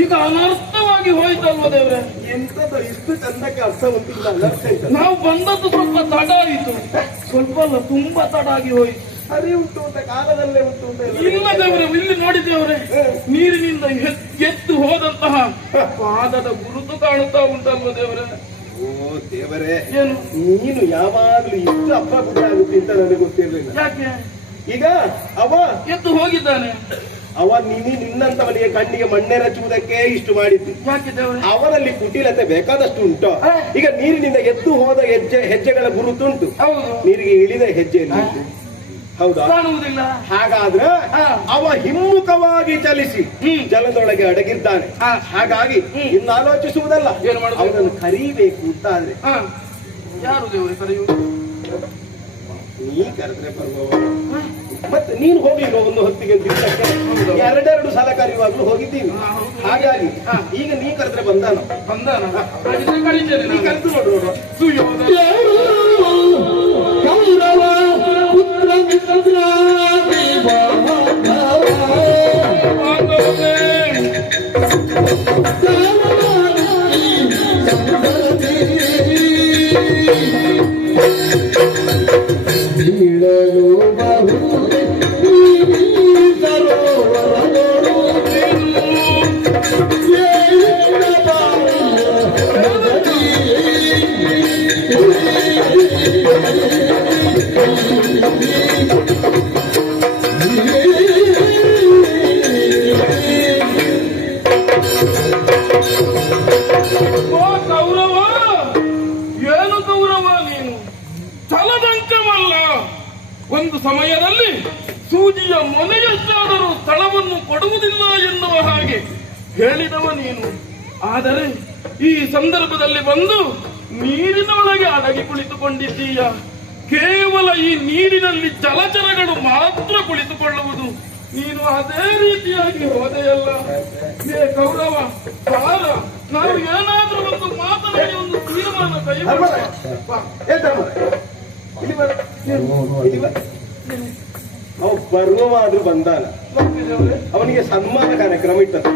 ಈಗ ಅನರ್ಥವಾಗಿ ಹೋಯ್ತಲ್ವ ದೇವ್ರೆ? ಎಂತದ ಇಷ್ಟು ಚಂದಕ್ಕೆ ಅರ್ಥ ಉಂಟಿಲ್ಲ. ನಾವು ಬಂದದ್ದು ಸ್ವಲ್ಪ ತಡ ಆಯಿತು, ಸ್ವಲ್ಪ ಅಲ್ಲ ತುಂಬಾ ತಡ ಆಗಿ ಹೋಯ್ತು. ಸರಿ ಉಂಟು ಅಂತ ಕಾಲದಲ್ಲೇ ಉಂಟು ಅಂತ ಇಲ್ಲ ದೇವ್ರೆ, ಇಲ್ಲಿ ನೋಡಿದ್ದೇವ್ರೆ ನೀರಿನಿಂದ ಎದ್ದು ಹೋದಂತಹ ಪಾದದ ಗುರುತು ಕಾಣುತ್ತಾ ಉಂಟಲ್ವ ದೇವ್ರೆ? ಓ ದೇವರೇ, ಏನು ನೀನು ಯಾವಾಗ್ಲೂ ಇಷ್ಟು ಅಪ್ರಬುದ್ಧ ಆಗುತ್ತೆ ಅಂತ ನನಗೆ ಗೊತ್ತಿರ್ಲಿಲ್ಲ. ಯಾಕೆ? ಈಗ ಅವ ಎದ್ದು ಹೋಗಿದ್ದಾನೆ. ಅವ ನಿನ್ನಂತವನಿಗೆ ಕಣ್ಣಿಗೆ ಮಣ್ಣೆರಚುವುದಕ್ಕೆ ಇಷ್ಟು ಮಾಡಿದ್ದು. ಯಾಕೆ ದೇವ್ರೆ? ಅವನಲ್ಲಿ ಕುಟಿಲತೆ ಬೇಕಾದಷ್ಟು ಉಂಟು. ಈಗ ನೀರಿನಿಂದ ಎದ್ದು ಹೋದ ಹೆಜ್ಜೆಗಳ ಗುರುತುಂಟು, ನೀರಿಗೆ ಇಳಿದ ಹೆಜ್ಜೆಯಲ್ಲಿ ಹೌದಾ ಕಾಣುವುದಿಲ್ಲ. ಹಾಗಾದ್ರೆ ಅವ ಹಿಮ್ಮುಖವಾಗಿ ಚಲಿಸಿ ಜಲದೊಳಗೆ ಅಡಗಿದ್ದಾನೆ. ಹಾಗಾಗಿ ಇನ್ನು ಆಲೋಚಿಸುವುದಲ್ಲ, ಏನು ಮಾಡುದು? ಅವನನ್ನು ಕರೀಬೇಕು ಅಂತ ಆದ್ರೆ ಯಾರು ದೇವರೇ ಕರೆಯುವುದು? ನೀ ಕರೆದ್ರೆ ಬರುವವ. ಮತ್ತೆ ನೀನು ಹೋಗ್ಲಿಲ್ಲ ಒಂದು ಹೊತ್ತಿಗೆ ದಿವಸಕ್ಕೆ ಎರಡೆರಡು ಸಲ ಕರೆಯುವಾಗ್ಲೂ ಹೋಗಿದ್ದೀನಿ. ಹಾಗಾಗಿ ಈಗ ನೀ ಕರೆದ್ರೆ ಬಂದಾನ ನೀ ಕರೆದು ನೋಡು. ಒಂದು ಸಮಯದಲ್ಲಿ ಸೂಜಿಯ ಮೊನೆಯಷ್ಟಾದರೂ ಸ್ಥಳವನ್ನು ಕೊಡುವುದಿಲ್ಲ ಎನ್ನುವ ಹಾಗೆ ಹೇಳಿದವ ನೀನು. ಆದರೆ ಈ ಸಂದರ್ಭದಲ್ಲಿ ಬಂದು ನೀರಿನ ಒಳಗೆ ಅಡಗಿ ಕುಳಿತುಕೊಂಡಿದ್ದೀಯ. ಕೇವಲ ಈ ನೀರಿನಲ್ಲಿ ಜಲಚರಗಳು ಮಾತ್ರ ಕುಳಿತುಕೊಳ್ಳುವುದು. ನೀನು ಅದೇ ರೀತಿಯಾಗಿ ಹೋದೆಯಲ್ಲ. ಕೌರವ, ಕಾಲ ನಾವು ಏನಾದ್ರೂ ಒಂದು ಮಾತನಾಡಿ ಒಂದು ತೀರ್ಮಾನ ಬರುವಾದ್ರೂ ಬಂದಾನ, ಅವನಿಗೆ ಸನ್ಮಾನ ಕಾರ್ಯಕ್ರಮ ಇಟ್ಟದ್ದು.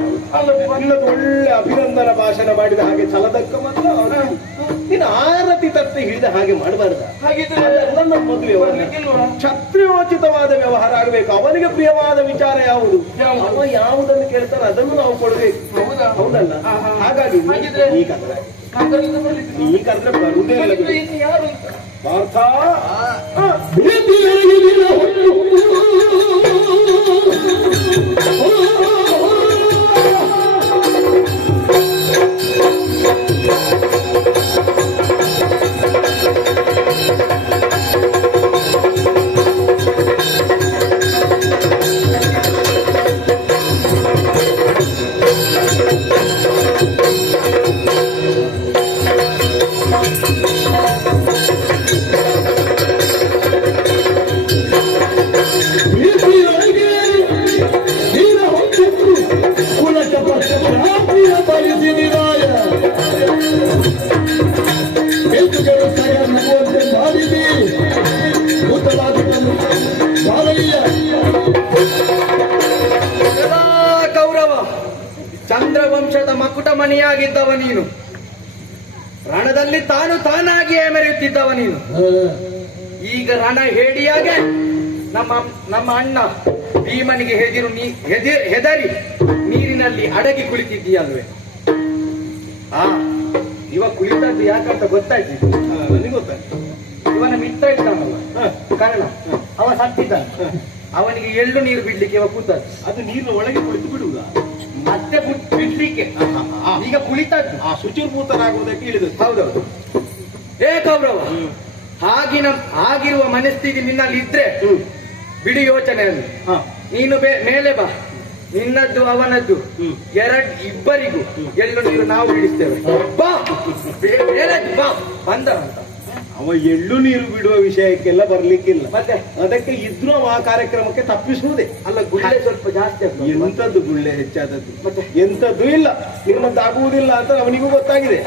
ಇಲ್ಲದ ಒಳ್ಳೆ ಅಭಿನಂದನ ಭಾಷಣ ಮಾಡಿದ ಹಾಗೆ ಛಲದಕ್ಕ ಮಾತ್ರ ನೀನು ಆರತಿ ತತ್ತೆ ಹಿಡಿದ ಹಾಗೆ ಮಾಡಬಾರ್ದ. ನನ್ನ ಮದುವೆ ಕ್ಷತ್ರಿಯೋಚಿತವಾದ ವ್ಯವಹಾರ ಆಗಬೇಕು. ಅವನಿಗೆ ಪ್ರಿಯವಾದ ವಿಚಾರ ಯಾವುದು, ಅವ ಯಾವುದನ್ನು ಕೇಳ್ತಾನೆ ಅದನ್ನು ನಾವು ಕೊಡಬೇಕು. ಹೌದಲ್ಲ? ಹಾಗಾಗಿ ನೀ ಕರೆದ್ರೆ ಬರುವುದೇ ಇಲ್ಲ. ಪಾರ್ಥ ಕೌರವ, ಚಂದ್ರವಂಶದ ಮಕುಟಮಣಿಯಾಗಿದ್ದವ ನೀನು. ರಣದಲ್ಲಿ ತಾನಾಗಿಯೇ ಮೆರೆಯುತ್ತಿದ್ದವ ನೀನು. ಈಗ ರಣ ಹೇಡಿಯಾಗೆ ನಮ್ಮ ಅಣ್ಣ ಭೀಮನಿಗೆ ಹೆದರಿ ನೀರಿನಲ್ಲಿ ಅಡಗಿ ಕುಳಿತಿದ್ದೀಯಲ್ವೇ? ಇವ ಕುಳಿತದ್ದು ಯಾಕಂತ ಗೊತ್ತಾಯ್ತು. ನನಗೆ ಗೊತ್ತಾಯ್ತು. ಇವನ ಮಿತ್ರ ಇದ್ದಾನಲ್ಲ ಕರ್ಣ, ಅವ ಸತ್ತಿದ್ದಾನೆ. ಅವನಿಗೆ ಎಳ್ಳು ನೀರು ಬಿಡ್ಲಿಕ್ಕೆ ಇವ ಕೂತದ್ದು. ಅದು ನೀರಿನ ಒಳಗೆ ಕುಳಿತು ಬಿಡುವುದ? ಮತ್ತೆ ಬಿಡ್ಲಿಕ್ಕೆ ಈಗ ಕುಳಿತದ್ದು. ಶುಚಿರ್ಭೂತನಾಗುವುದಕ್ಕೆ ಇಳಿದು. ಹೌದೌದು. ಕೌರವ, ಆಗಿರುವ ಮನಸ್ಥಿತಿ ನಿನ್ನಲ್ಲಿ ಇದ್ರೆ ಬಿಡಿ ಯೋಚನೆಯಲ್ಲಿ. ನೀನು ಮೇಲೆ ಬಾ. ನಿನ್ನದ್ದು ಅವನದ್ದು ಇಬ್ಬರಿಗೂ ಎಳ್ಳು ನೀರು ನಾವು ಬಿಡಿಸ್ತೇವೆ. ಬಾ ಬಾ ಬಂದ ಅಂತ. ಅವ ಎಳ್ಳು ನೀರು ಬಿಡುವ ವಿಷಯಕ್ಕೆಲ್ಲ ಬರ್ಲಿಕ್ಕಿಲ್ಲ. ಮತ್ತೆ ಅದಕ್ಕೆ ಇದ್ರೂ ಆ ಕಾರ್ಯಕ್ರಮಕ್ಕೆ ತಪ್ಪಿಸುವುದೇ. ಅಲ್ಲ, ಗುಳ್ಳೆ ಸ್ವಲ್ಪ ಜಾಸ್ತಿ ಆಗ್ತದೆ. ಎಂತದ್ದು ಗುಳ್ಳೆ ಹೆಚ್ಚಾದದ್ದು? ಮತ್ತೆ ಎಂತದ್ದು ಇಲ್ಲ, ನಿಮ್ಮದ್ದಾಗುವುದಿಲ್ಲ ಅಂತ ಅವನಿಗೂ ಗೊತ್ತಾಗಿದೆ.